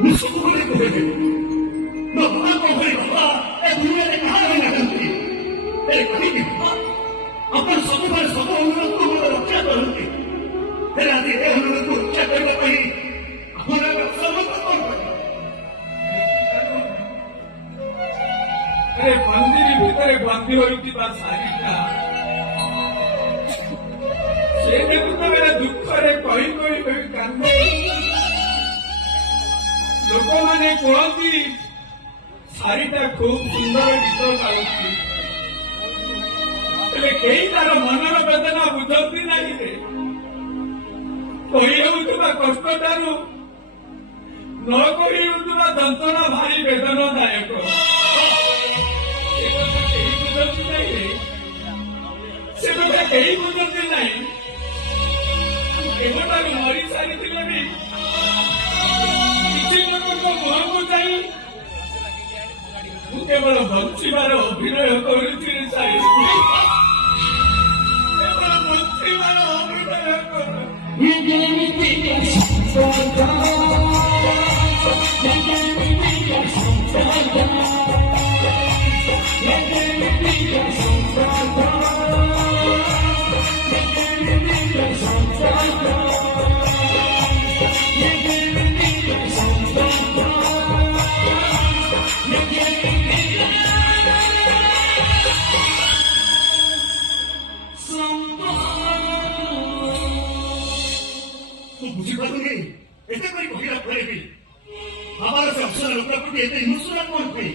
ମୁଁ ସବୁବେଳେ କୁହେ ମୋ ବାପାଙ୍କ ଭଳି ବାପା ଏ ଦୁନିଆରେ କାହାର ନାହାନ୍ତି। ଏ କାହିଁକି ଆପଣ ସବୁବେଳେ ସବୁ ଅନୁରୋଧକୁ ମୋର ରକ୍ଷା କରନ୍ତି। ହେଲେ ଆଜି ଏ ଅନୁରୋଧକୁ ରକ୍ଷା କରିବା ପାଇଁ ଆପଣ ସମସ୍ତ କଣ କରିବେ? ମନ୍ଦିର ଭିତରେ ବନ୍ଦୀ ହୋଇଥିବା ଶାରୀଟା ସେ ଯେତେବେଳେ ଦୁଃଖରେ କହି କହି କହି କାନ୍ଦେ, ଲୋକମାନେ କୁହନ୍ତି ଶାରୀଟା ଖୁବ୍ ସୁନ୍ଦର ଗୀତ ଗାଉଛି, ହେଲେ କେହି ତାର ମନର ବେଦନା ବୁଝନ୍ତି ନାହିଁ। କହି ହେଉଥିବା କଷ୍ଟଠାରୁ ନ କହି ହେଉଥିବା ଯନ୍ତ୍ରଣା ଭାରି ବେଦନାଦାୟକ। କେହି ବୁଝନ୍ତି ନାହିଁ, ସେ କଥା କେହି ବୁଝନ୍ତି ନାହିଁ। କେବଠାରୁ ମରି ସାରିଥିଲେ ବି କିଛି ଲୋକଙ୍କ ମୁହଁକୁ ଯାଇ ମୁଁ କେବଳ ବଞ୍ଚିବାର ଅଭିନୟ କରୁଥିଲି। କେବଳ ବଞ୍ଚିବାର ଅଭିନୟ ବୁଝିପାରୁନି ଏତେ କରି କହିଲା ପରେ ବି ବାବାର ସେ ଅସଲ ଲୋକ ପ୍ରତି ଏତେ ଇମୋସନାଲ କଣ ପାଇଁ?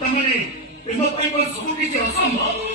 ତାମାନେ ପ୍ରେମ ପାଇଁ କଣ ସବୁ କିଛି ଅସମ୍ଭବ?